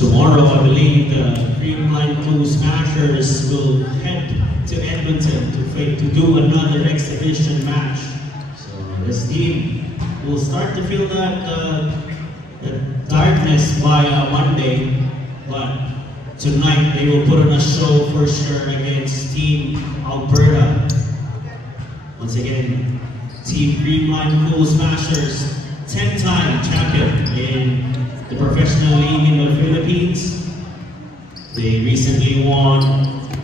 Tomorrow, I believe the Creamline Blue Smashers will head to Edmonton to do another exhibition match. So this team will start to feel that tiredness by Monday, but tonight they will put on a show for sure against Team Alberta. Once again, Team Creamline Blue Smashers, 10-time champion in the professional league in the Philippines. They recently won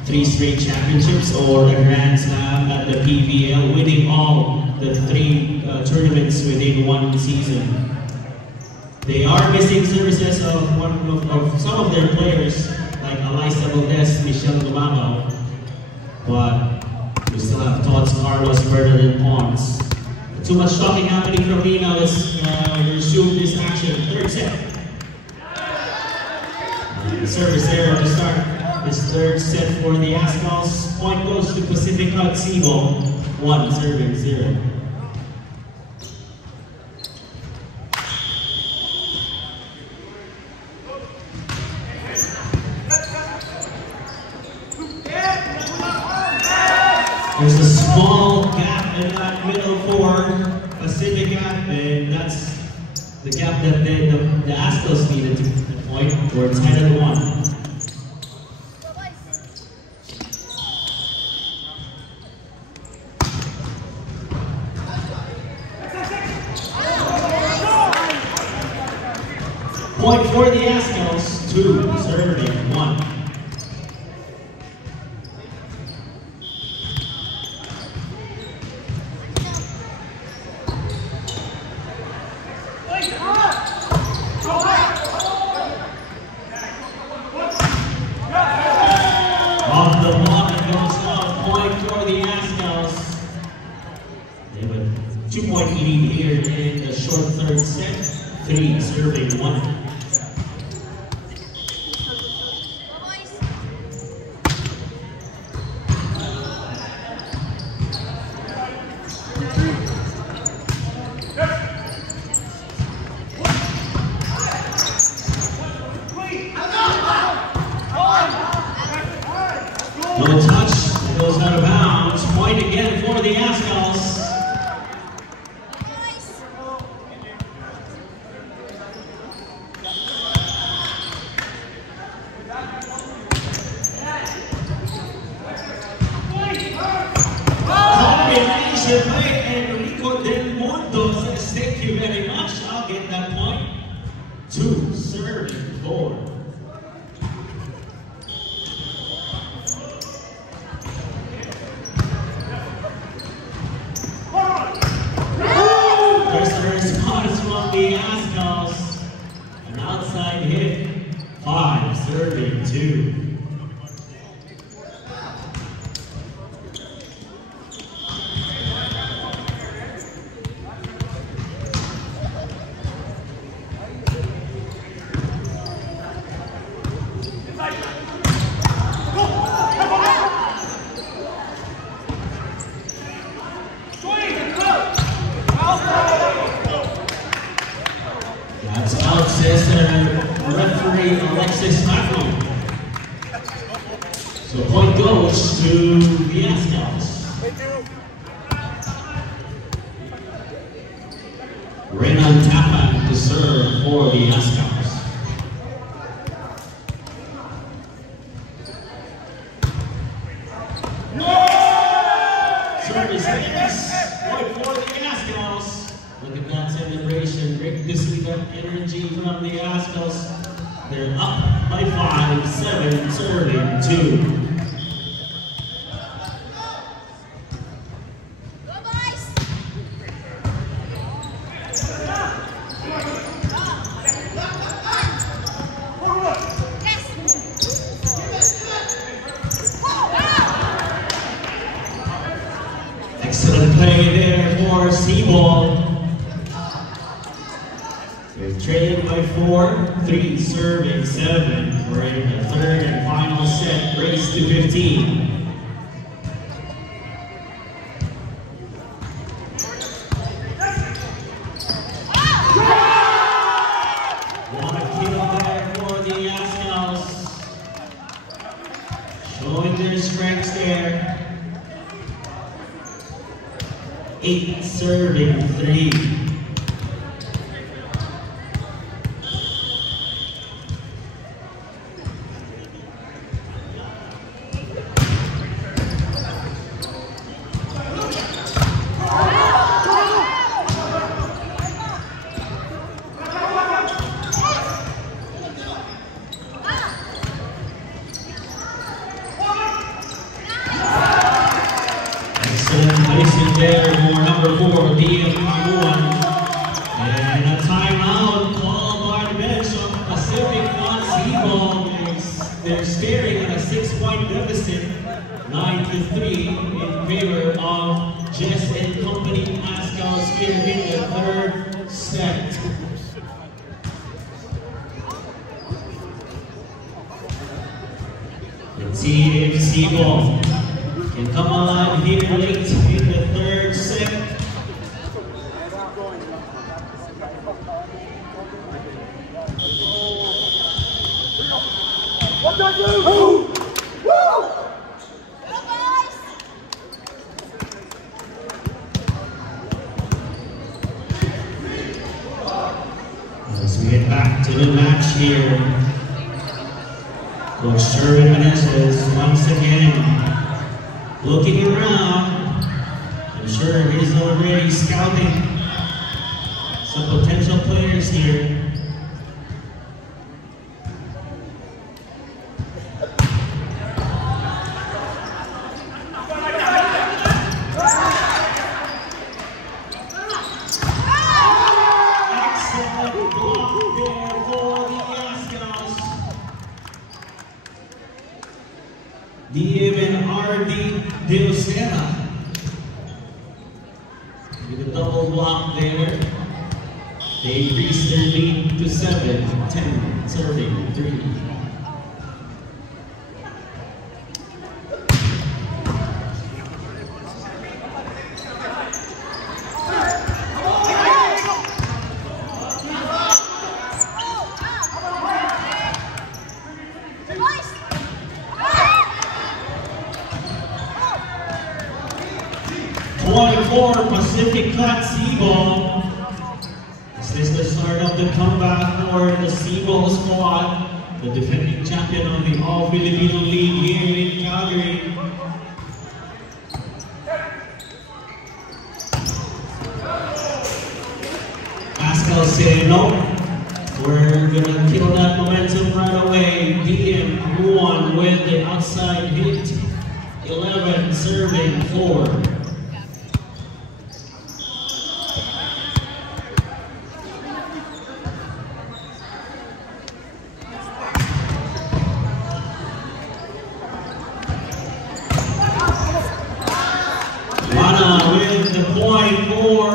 3 straight championships or a Grand Slam at the PBL, winning all the 3 tournaments within 1 season. They are missing services of some of their players, like Alyssa Valdez, Michelle Dumamo, but we still have Todd Carlos, Bernadette Pons. Too much talking happening from me now. Let's resume this action. 3rd set. The service error to start this 3rd set for the Astros. Point goes to Pacific Otsebo, 1 serving 0. There's a small gap in that middle for Pacific gap, and that's the gap that the Astros needed to point. We're 10-1. Point for the Astros, 2 serving 1. Off the block, it goes off. Point for the Astros. They have a 2-point lead here in the short 3rd set. 3 serving 1. No touch, it goes out of bounds. Point again for the Astros. Combination play, Enrico Del Mundo says thank you very much. I'll get that point. 2 serving 4. The Astros, an outside hit, 5 serving 2. That's out, says referee Alexis Matthew. So point goes to the Astros. Renan Tapan to serve for the Astros. Service ends. Point for the Astros. Look at that celebration. Great to see that energy from the Astros. They're up by 5, 7, serving 2. Excellent play there for Seaball. They're trailing by 4, 3 serving 7. We're in the 3rd and final set, race to 15. What a kill there for the 8 serving 3. Placing there for number 4, DM Mamuan. And a timeout called by the bench of Pacific Non-Seaball. They're staring at a 6-point deficit, 9-3 in favor of Jess and Company Pascal Spear in the third set. Let's see if Seaball can come alive here late in the third set. What did I do? Woo! As we get back to the match here, Coach Sherwin Menezes once again looking around. I'm sure he's already scouting some potential players here. Excellent block there for the Ascals. DM and RD De Osera with a double block there. They increase their lead to 7, 10, serving 3. Pacific Cut Seaball. This is the start of the comeback for the Seaball squad, the defending champion of the All-Filipino League here in Calgary. Pascal said, no, we're gonna kill that momentum right away. DM Ruan with the outside hit, 11 serving 4.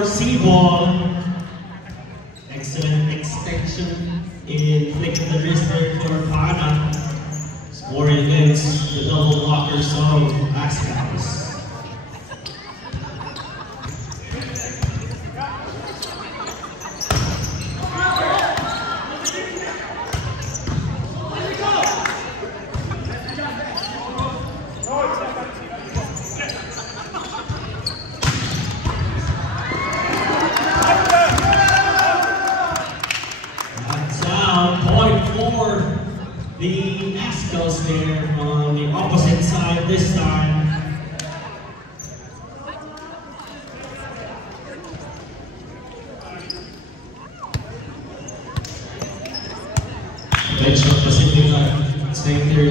Seaball. Excellent extension in flicking the wrist there for Pana. Scoring against the double blockers of Ascals. The Ascals there on the opposite side this time. Bench of Pacific saying their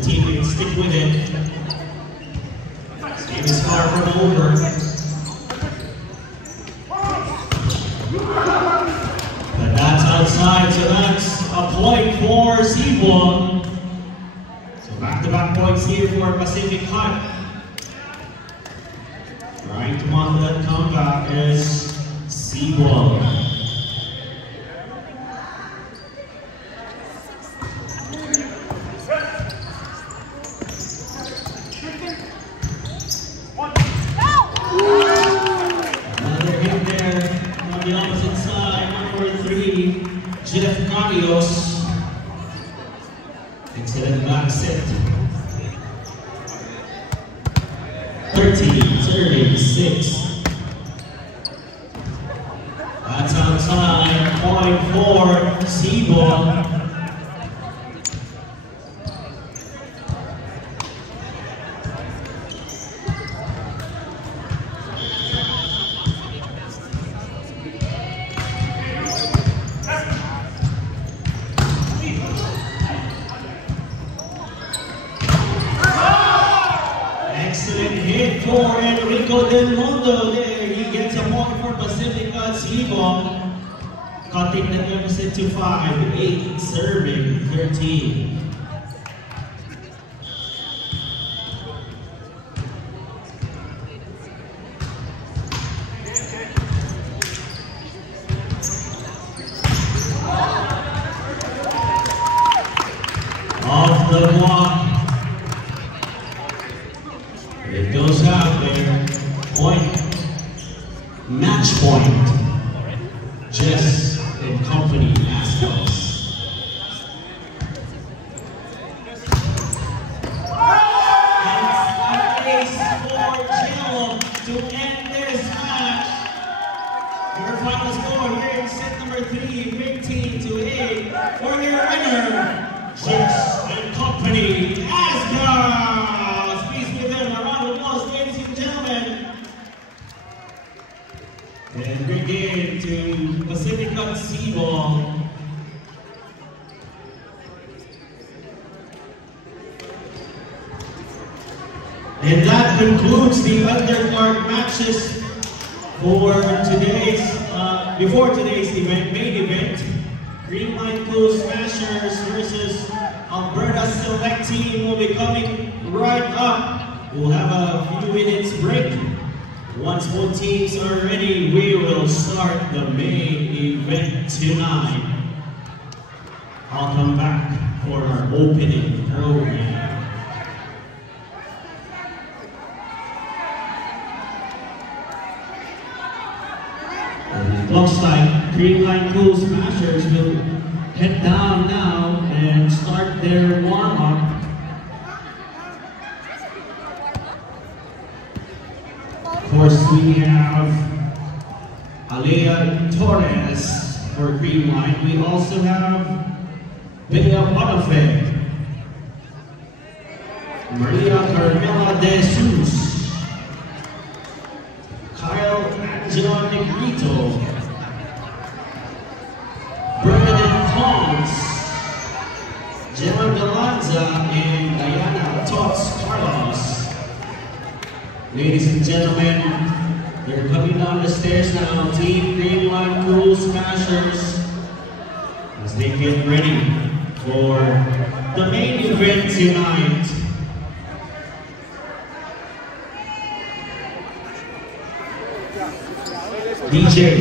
team can stick with it. This game is far from over. But that's outside, so that's a point for Seaball. So back-to-back points here for Pacific Cut. Trying to mount that comeback is Seaball. Another hit there on the opposite side, number 3, Jeff Carrios. Excellent back set. 13, serving 6. point for C-Ball. Excellent hit for Enrico Del Mundo there. He gets a point for Pacific Cuts C-Ball. Cutting the deficit to 5, 8, serving 13. Off the block. It goes out there. Point. Match point. Jess and company Ascos. And a ace for Jello to end this match. Your final score here in set number 3, 15-8 for your winner, Jess and company Ascos. Please give them a round of applause, ladies and gentlemen. And again to Pacific Cuts C-Ball. And that concludes the undercard matches for today's, before today's event, main event. Green Line Cool Smashers versus Alberta Select Team will be coming right up. We'll have a few minutes break. Once both teams are ready, we will start the main event tonight. I'll come back for our opening program. It looks like Green Line Cool Smashers will head down now and start their warm-up. Of course, we have Alea Torres for Green Line. We also have Bea Bonafe, Maria Carmela De Jesus, Kyle Angela Negrito, Bernadette Pons, Gemma Galanza, and Diana Tots Carlos. Ladies and gentlemen, they're coming down the stairs now. Team Green Line Cool Smashers as they get ready for the main event tonight. DJ.